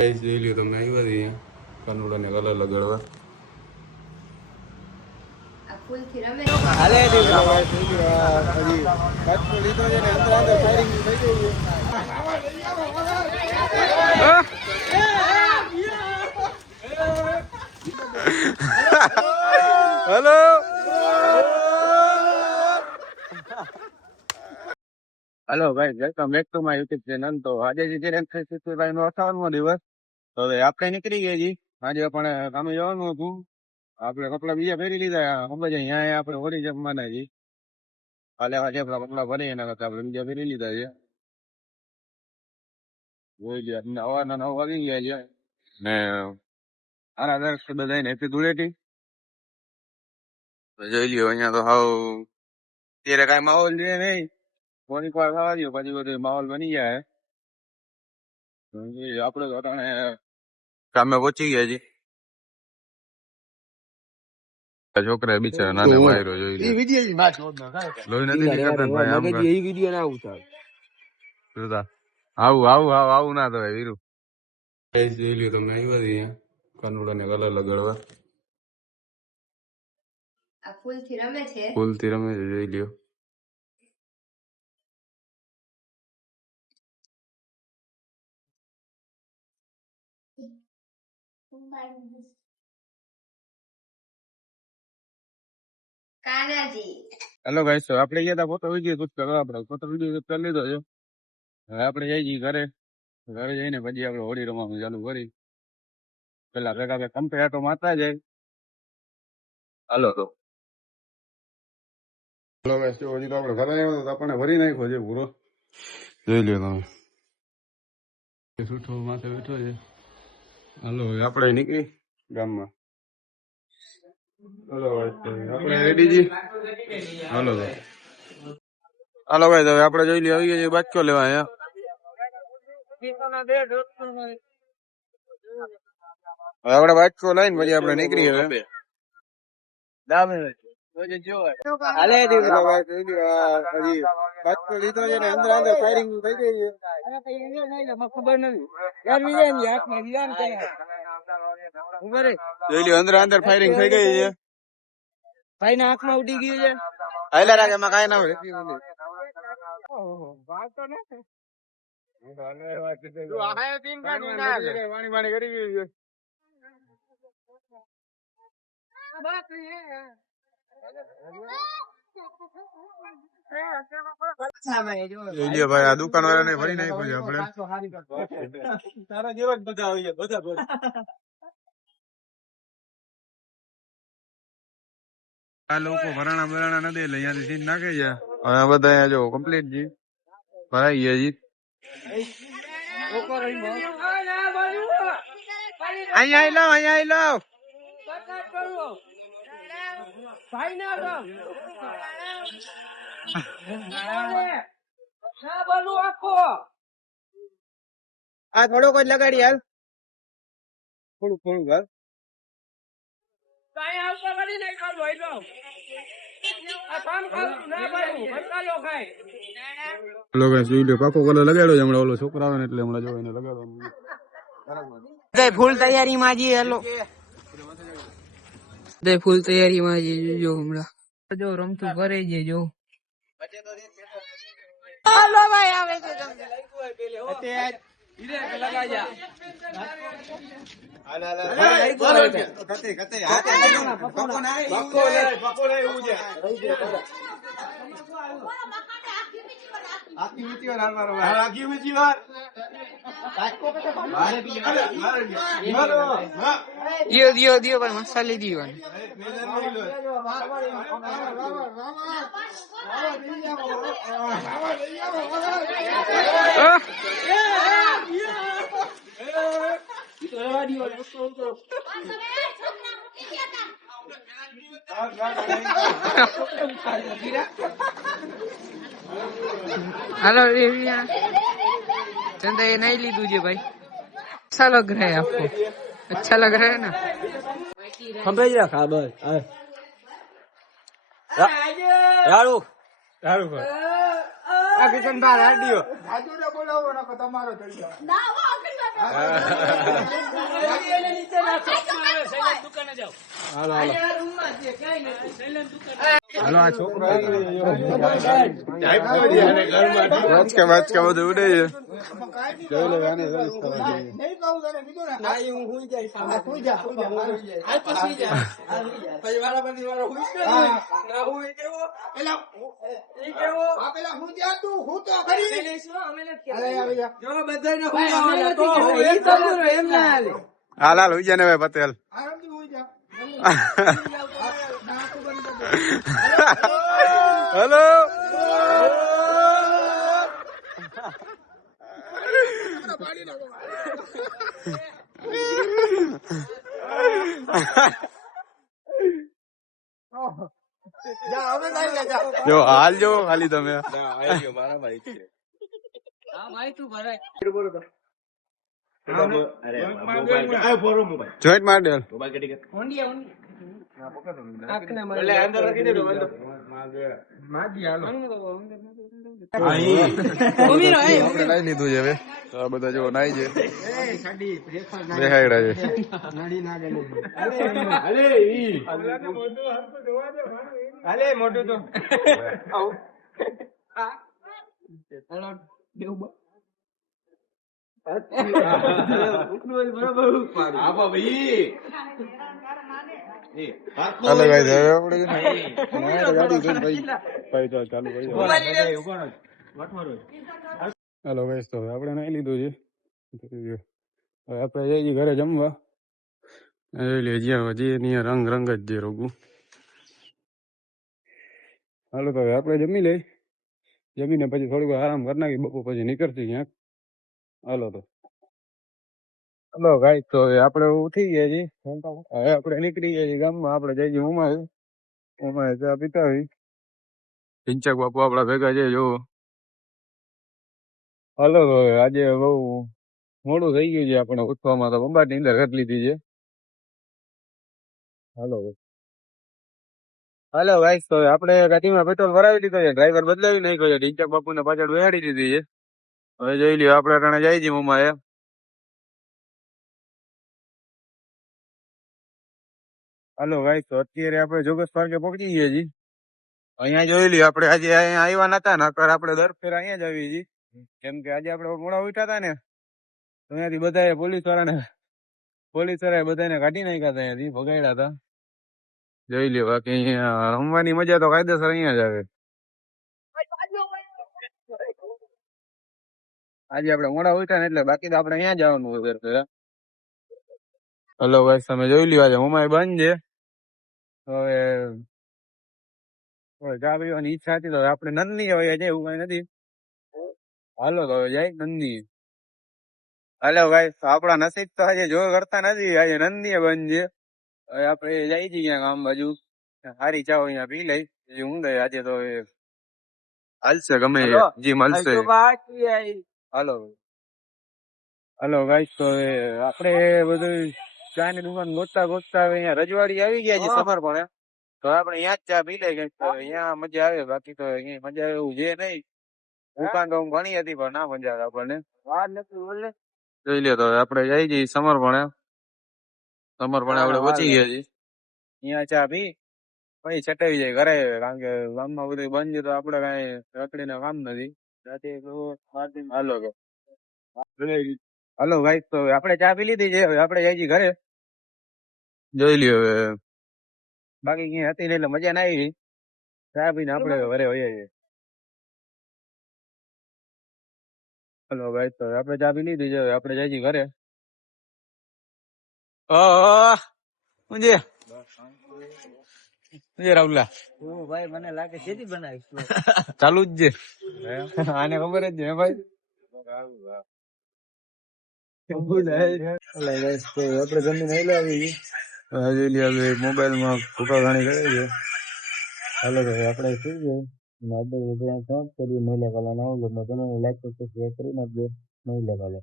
જોઈ લ્યો તમે આવ્યા હતી કાનુડાને કલર લગાડવા. હેલો હેલો ભાઈ, welcome back to my YouTube channel. તો આજે જે ભાઈ નો 58મો દિવસ. તો હવે આપણે નીકળી ગયા છીએ. આજે આપણે કામે જવાનું હતું. આપણે કપડા બીજા પહેરી લીધા. સમજ અહીંયા આપણે હોળી જમવાના છીએ. કાલે આજે આપણા કપડા ભરી એના કરતા આપણે બીજા પહેરી લીધા છે. જોઈ લે, નવાના 9 વાગી ગયા છે ને આના દર્શક બધાને હેપી ધૂળેટી. જોઈ લ્યો અહીંયા તો હાવ અત્યારે કઈ માહોલ છે નહીં. થોડીક વાર થવા દો પછી બધું માહોલ બની જાય. આપડે તો અટાણે કામે પહોંચી ગયા છીએ. છોકરા બિચારા નાના વાયરો જોઈ લે. લોહી નથી નીકળતા ને ભાઈ. આમ એ વિડિયો ના ઉતાર. આવું ના થવાય વીરુ. જોઈ લ્યો તમે આવ્યા હતા કાનુડાને કલર લગાડવા. ફૂલથી રમે છે જોઈ લ્યો. હેલો ગાઈસ, તો આપણે ગયા હતા ફોટો વિડીયો શૂટ કરવા. આપણે ફોટો વિડીયો શૂટ કરી લીધો છે. હવે આપણે જઈ છીએ ઘરે જઈને પછી આપણે હોળી રમવાનું ચાલુ કરી. પેલા ભેગા કમ્પેર તો મારતા જાય. હાલો તો હલો ગાઈસ, તો હજી તો આપણે ઘરે આવ્યો તો આપણને ભરી નાખ્યો છે પૂરો. જોઈ લ્યો તમે છૂટો માથે બેઠો છે. હાલો હવે આપણે નીકળી ગામમાં. હાલો આપણે રેડી જી. હાલો તો હાલો ભાઈ, હવે આપણે જોઈ લઈએ આવી ગયા બાજકો લેવા અહીંયા. હવે આપણે બાજકો લઈને પછી આપણે નીકળી હવે. બાજકો લીધો છે ને અંદર ફાયરિંગ થઈ ગઈ છે. જોઈ લ્યો અંદર ફાયરિંગ થઈ ગઈ છે. ભાઈ ના આંખમાં ઉડી ગયું છે. હાઈલા રાખ, એમાં કાંઈ ના હોય. વાણી કરી ગયું છે. ભાઈ આ દુકાન વાળા ને ભરી નાખ્યું છે આપણે. તારા જેવા જ બધા આવી બધા. આ લોકો ભરાણા ભરાણા નથી એટલે અહીંયાથી સીન નાખે છે. હવે બધા અહીંયા જો કમ્પ્લીટ જી ભરાઈ ગયા જી. અહીંયા આવી લાવ આ થોડોક જ લગાડી હાલ. થોડું ઘર પાકો કલર લગાડ્યો છે હમણાં. ઓલો છોકરો આવે ને એટલે હમણાં જો એને લગાડવાનું. ફૂલ તૈયારી માં જી. હેલો ફૂલ તૈયારી માં જી. જો હમણાં જો રમતું ભરાઈ જાય. જો હાલો ભાઈ આવે છે. દિયો ભાઈ મસાલી દિયો. हेलो चंदा ये नहीं ली तुझे भाई. अच्छा लग रहा है आपको? अच्छा लग रहा है ना? हम भेज रखा बस. यारो આ કિશન બાર હાડીઓ આજુ ને બોલાવો નકો તમારો થઈ જાય ના વો અખિલ હાલો હાલો હાલો આ છોકરો વાંચકા વાંચકા બધું ઉડે છે જોઈ લે આને સર્વિસ કરવા હાલ હાલ હુઈ જા ને ભાઈ પટેલ હેલો જો હાલ જો ખાલી તમે જોઈન્ટ માર દે લઈ લીધું છે હવે તો આ બધા જો નાઈ છે બેહાડ્યા છે મોટું તો ચાલો ગાઈસ હવે આપણે ચાલુ કરી હાલો ગાઈસ તો હવે આપણે નાઈ લીધું છે હવે આપણે જઈએ ઘરે જમવા લે જ્યાં હજી રંગ રંગ જ જે રોગું હાલો તો હવે આપણે જમી લઈ જમીને પછી થોડીક વાર આરામ કરી નાખી બપોર પછી નીકળતી ક્યાંક હાલો તો હલો ગાઈસ તો હવે આપણે ઉઠી ગયા છીએ હવે આપણે નીકળી ગયા છીએ ગામમાં આપણે જઈએ ઉમાએ ચા પીતા હોય પિંચક બાપુ આપડા ભેગા છે જો હાલો તો હવે આજે બહુ મોડું થઈ ગયું છે આપણે ઉઠવામાં તો બંબાટની અંદર ઘટ લીધી છે હાલો હાલો ગાઈસ તો આપણે ગાડીમાં પેટ્રોલ ભરાવી દીધો છે ડ્રાઈવર બદલાવી નાખ્યો છે ઢીંચક બાપુને પાછળ બેહાડી દીધી છે હવે જોઈ લ્યો આપણે અટાણે જાય છીએ ઉમાએ હાલો ગાઈસ તો અત્યારે આપણે જોગસ પાર્કે પહોંચી ગયા છીએ અહીંયા જોઈ લઈએ આપણે આજે અહીંયા આવ્યા નતા નકર આપણે દર ફેર અહીંયા જ આવી છીએ કેમ કે આજે આપણે મોડા ઉઠ્યા હતા ને તો અહીંયાથી બધાએ પોલીસ વાળાએ બધાને કાઢી નાખ્યા હતા અહીંયાથી ભગાડ્યા હતા જોઈ લ્યો બાકી અહીંયા રમવાની મજા તો કાયદેસર અહીંયા જ આવે આજે આપણે મોડા ઉઠ્યા ને એટલે બાકી તો આપણે અહીંયા જવાનું હોય દર ફેરા હલો ગાઈસ તમે જોઈ લ્યો આજે મોમાઈ બંધ છે હવે ચા પીવાની ઈચ્છા હતી તો આપણે નંદની હોય જાય એવું કઈ નથી હાલો તો હવે જાય નંદની હાલો ગાઈસ આપણા નસીબ તો આજે જો કરતા નથી આજે નંદની બંધ છે હવે આપણે જઈ છીએ ક્યાંક આમ બાજુ સારી ચા અહીંયા પી લઈ હું ગઈ આજે તો હાલશે ગમે જી મળશે હાલો હાલો ગાઈસ તો આપણે બધું ચા ની દુકાન ગોતતા ગોતતા અહીંયા રજવાડી આવી ગયા છે સમર્પણ તો આપણે અહીંયા જ ચા પી લઈ ગઈ અહીંયા મજા આવે બાકી તો અહીંયા મજા આવે એવું છે નહીં દુકાન તો ઘણી હતી પણ ના મજા આવે આપણને જોઈ લે તો આપણે જઈ જઈએ સમર્પણે આપણે પહોંચી ગયા છીએ અહીંયા ચા પી પછી છટાવી જાય ઘરે કારણ કે ગામમાં બધું બંધ છે તો આપણે કઈ રખડીને કામ નથી હાલો ભાઈ તો આપણે ચા પી લીધી છે હવે આપણે જઈ છીએ ઘરે જોઈ લ્યો હવે બાકી ક્યાંય હતી ને એટલે મજા ના આવી ચા પીને આપણે ઘરે હોઈએ છીએ હલો ભાઈ તો આપણે ચા પી લીધી છે હવે આપણે જઈ છીએ ઘરે રાહુલા ભાઈ મને લાગે ખેતી બનાવીશ ચાલુ જ છે આને ખબર જ છે ભાઈ આપડે જમીન હલાવી મોબાઈલ માં ફૂકા ઘણી કરે છે હાલો આપડે સુઈ જાય કરીએ મહિલા કલા ના લાઈક કરી નાખજો મહિલા કલા